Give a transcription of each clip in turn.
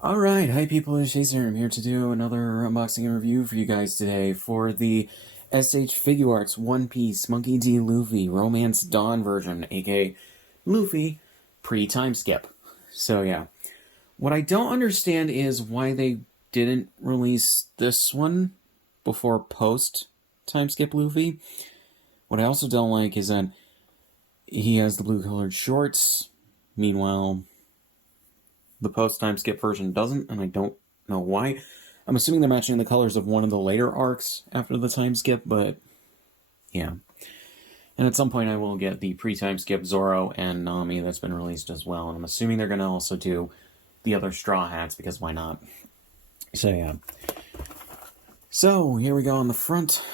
Alright, hi people, it's Chaser. I'm here to do another unboxing and review for you guys today for the Figuarts One Piece Monkey D. Luffy Romance Dawn version, aka Luffy pre-time skip. So yeah. What I don't understand is why they didn't release this one before post-time skip Luffy. What I also don't like is that he has the blue-colored shorts. Meanwhile, the post-time skip version doesn't, and I don't know why. I'm assuming they're matching the colors of one of the later arcs after the time skip, but yeah. And at some point I will get the pre-time skip Zoro and Nami that's been released as well, and I'm assuming they're going to also do the other Straw Hats, because why not? So yeah. So, here we go on the front.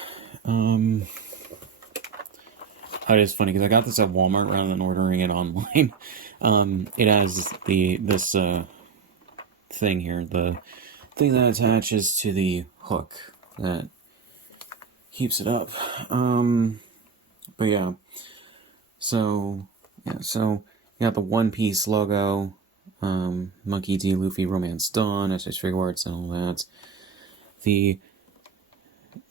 It is funny, because I got this at Walmart rather than ordering it online. It has this thing here, the thing that attaches to the hook that keeps it up. But yeah. So you got the One Piece logo, Monkey D. Luffy Romance Dawn, Figuarts, and all that. The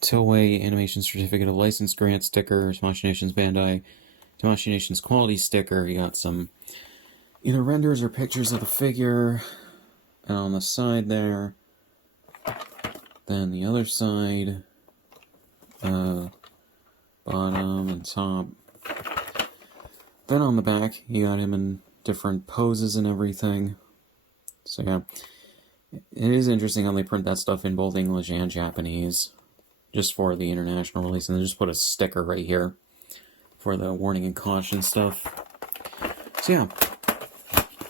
Toei Animation Certificate of License Grant sticker, Tamashii Nations Bandai, Tamashii Nations Quality sticker. You got some either renders or pictures of the figure on the side there. Then the other side, bottom and top. Then on the back, you got him in different poses and everything. So yeah, it is interesting how they print that stuff in both English and Japanese, just for the international release, and they just put a sticker right here for the warning and caution stuff. So yeah,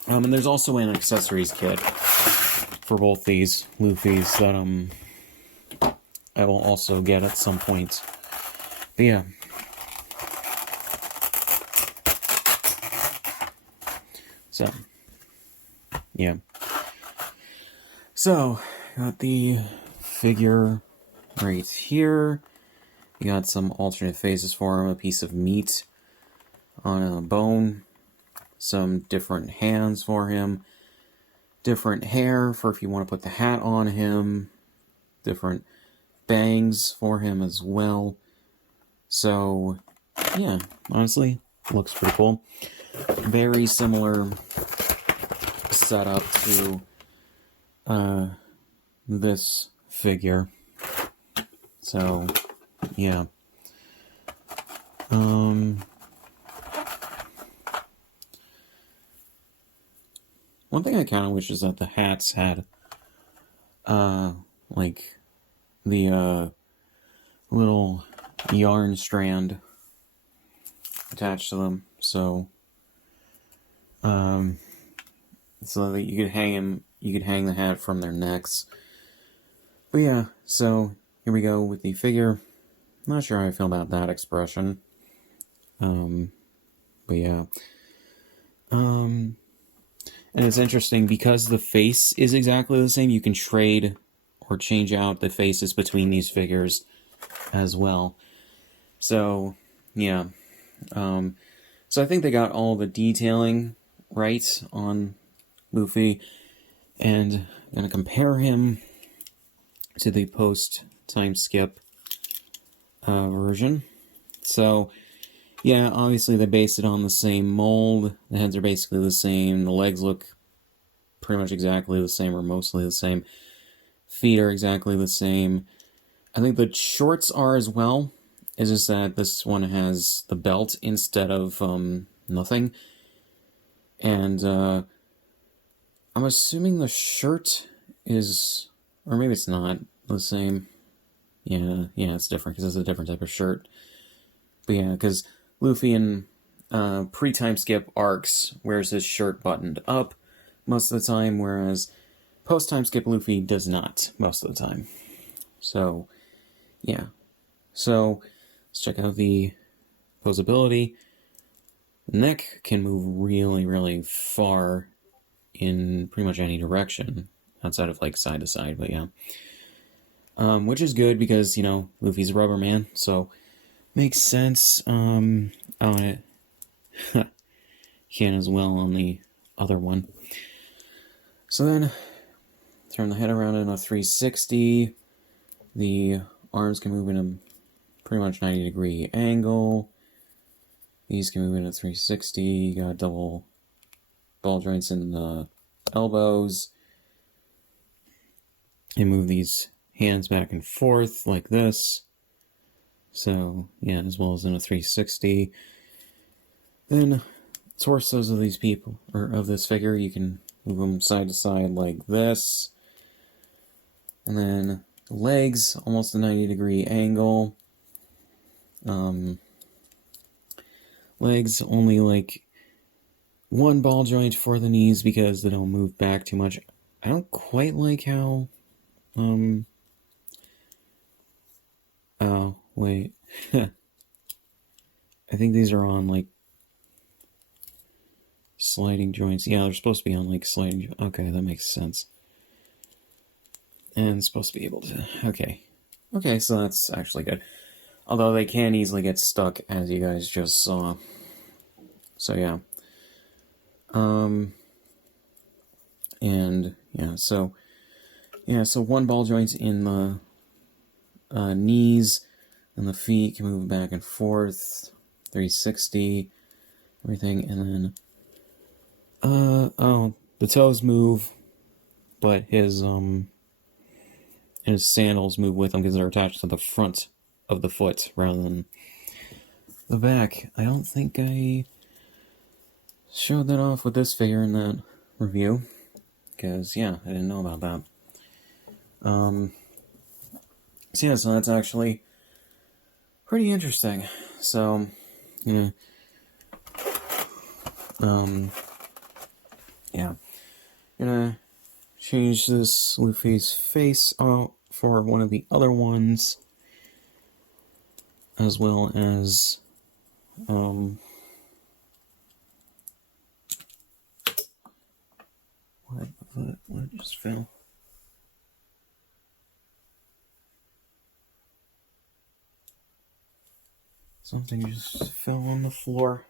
and there's also an accessories kit for both these Luffys that I will also get at some point. But yeah. So, yeah. So, got the figure right here. You got some alternate faces for him, a piece of meat on a bone, some different hands for him, different hair for if you want to put the hat on him, different bangs for him as well. So, yeah, honestly, looks pretty cool. Very similar setup to this figure. So, yeah. One thing I kind of wish is that the hats had, like, the, little yarn strand attached to them, so that you could hang the hat from their necks. But yeah, so here we go with the figure. Not sure how I feel about that expression. But yeah. And it's interesting, because the face is exactly the same, you can trade or change out the faces between these figures as well. So, yeah. So I think they got all the detailing right on Luffy, and I'm going to compare him to the post-time skip version. So, yeah, obviously they based it on the same mold. The heads are basically the same. The legs look pretty much exactly the same, or mostly the same. Feet are exactly the same. I think the shorts are as well. It's just that this one has the belt instead of nothing. And I'm assuming the shirt is, or maybe it's not the same. Yeah, it's different because it's a different type of shirt. But yeah, because Luffy in pre-time skip arcs wears his shirt buttoned up most of the time, whereas post-time skip Luffy does not most of the time. So, yeah. So, let's check out the posability. The neck can move really, really far in pretty much any direction, outside of, like, side to side, but yeah. Which is good because, you know, Luffy's a rubber man, so makes sense. Oh, and it can as well on the other one. So then, turn the head around in a 360. The arms can move in a pretty much 90-degree angle. These can move in a 360. You got double ball joints in the elbows. And move these hands back and forth like this. So, yeah, as well as in a 360. Then, torsos of these people, or of this figure, you can move them side to side like this. And then, legs, almost a 90-degree angle. Legs, only like one ball joint for the knees because they don't move back too much. I don't quite like how, oh, wait. I think these are on, like, sliding joints. Yeah, they're supposed to be on, like, sliding. Okay, that makes sense. And it's supposed to be able to. Okay. Okay, so that's actually good. Although they can easily get stuck, as you guys just saw. So, yeah. And, yeah, so one ball joint in the knees, and the feet can move back and forth, 360, everything, and then, the toes move, but his sandals move with them because they're attached to the front of the foot rather than the back. I don't think I showed that off with this figure in that review, because, yeah, I didn't know about that. So yeah, so that's actually pretty interesting. So, yeah, gonna change this Luffy's face out for one of the other ones, as well as, what just fell? Something just fell on the floor.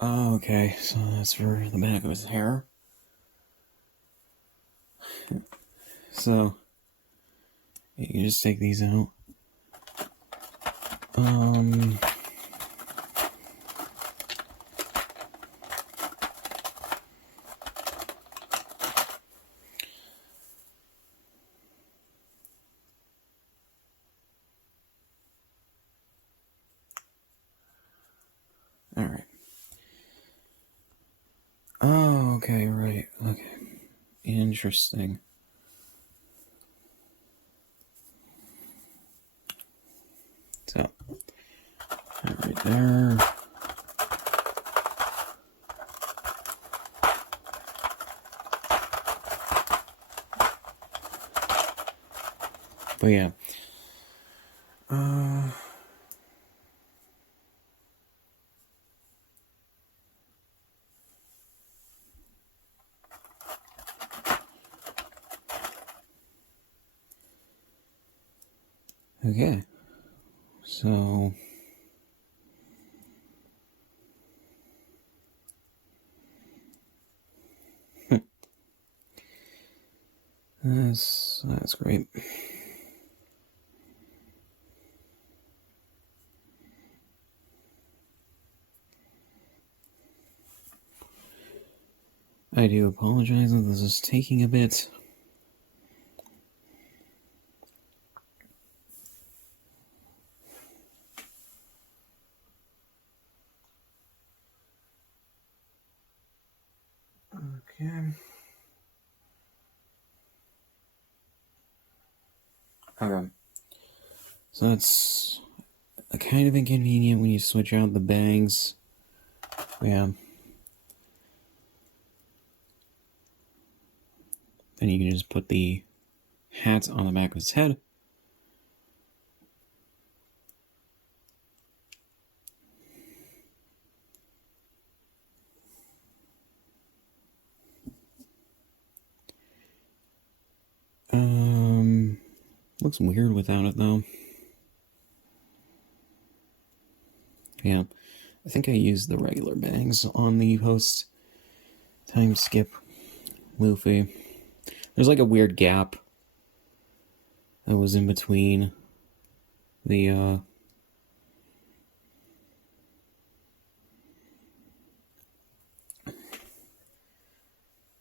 Oh, okay, so that's for the back of his hair. So, you can just take these out. Alright. Oh, okay, right, okay. Interesting. So, right there. But yeah. Okay. So, that's great. I do apologize that this is taking a bit. Okay. Okay. So that's kind of inconvenient when you switch out the bangs. Yeah. Then you can just put the hat on the back of his head. Looks weird without it, though. Yeah. I think I used the regular bangs on the post time skip Luffy. There's like a weird gap that was in between the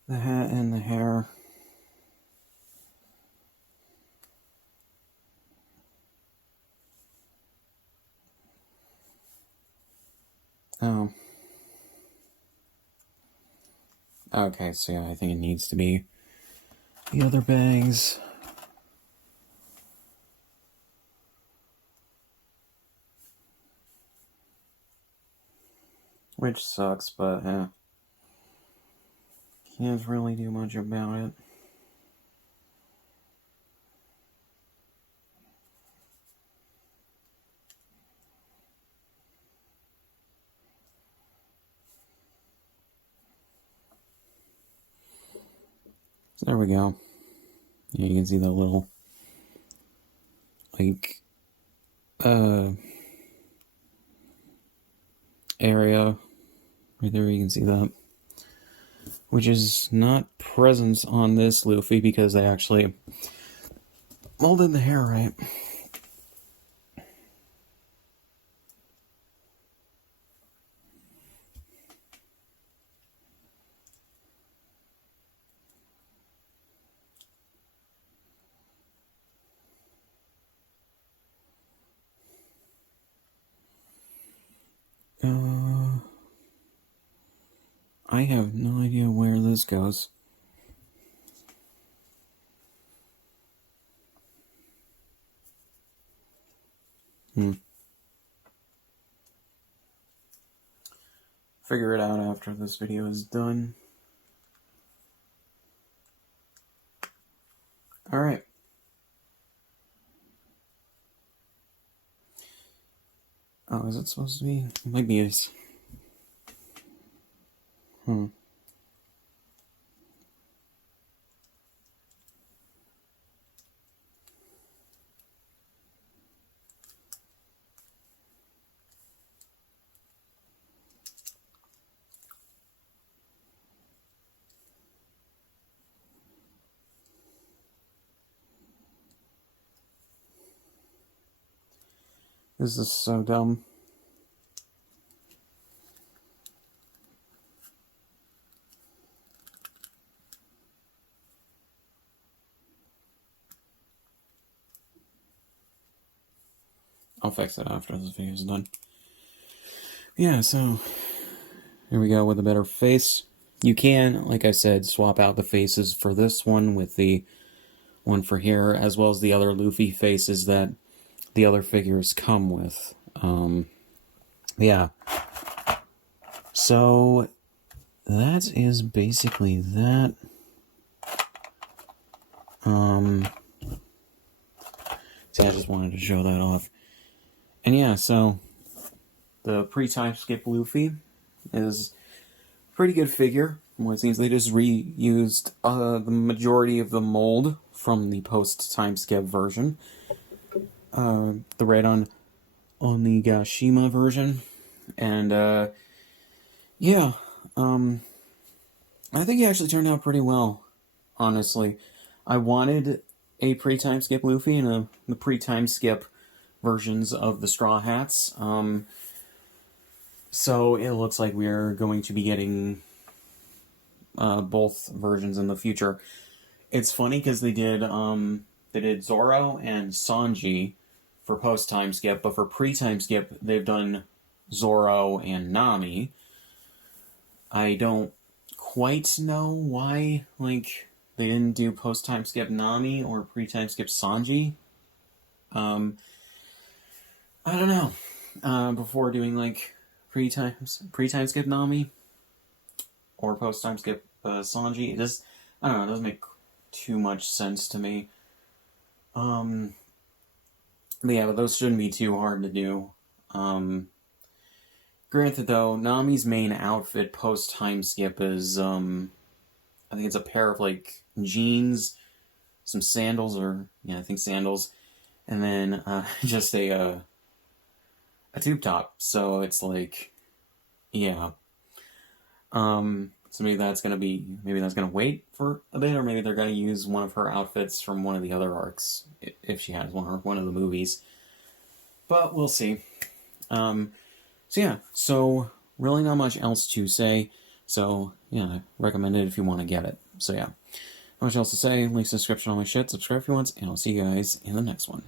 hat and the hair. Oh. Okay, so yeah, I think it needs to be the other bangs. Which sucks, but can't really do much about it. So there we go. Yeah, you can see the little, like, area right there. You can see that, which is not present on this Luffy because they actually molded the hair right. I have no idea where this goes. Figure it out after this video is done. Alright. Oh, is it supposed to be? It might be his. This is so dumb. I'll fix it after this video is done. Yeah, so here we go with a better face. You can, like I said, swap out the faces for this one with the one for here, as well as the other Luffy faces that the other figures come with. Yeah. So that is basically that. So I just wanted to show that off. And yeah, so the pre-time skip Luffy is a pretty good figure. From what it seems, they just reused the majority of the mold from the post-time skip version. The red on Onigashima version. And yeah, I think he actually turned out pretty well, honestly. I wanted a pre-time skip Luffy and the pre-time skip versions of the Straw Hats. So it looks like we're going to be getting both versions in the future. It's funny because they did Zoro and Sanji for post-time skip, but for pre-time skip, they've done Zoro and Nami. I don't quite know why, like, they didn't do post-time skip Nami or pre-time skip Sanji. I don't know. Before doing, like, pre-time skip Nami or post-time skip Sanji, it just, I don't know, it doesn't make too much sense to me. But yeah, but those shouldn't be too hard to do. Granted, though, Nami's main outfit post-time skip is, I think it's a pair of, like, jeans, some sandals, I think sandals, and then just a tube top. So it's like, Yeah. So maybe that's gonna wait for a bit, or maybe they're gonna use one of her outfits from one of the other arcs, if she has one, or one of the movies. But we'll see. Um, so really not much else to say. So yeah, I recommend it if you want to get it. So yeah, not much else to say. Links in the description on my shit. Subscribe if you want, and I'll see you guys in the next one.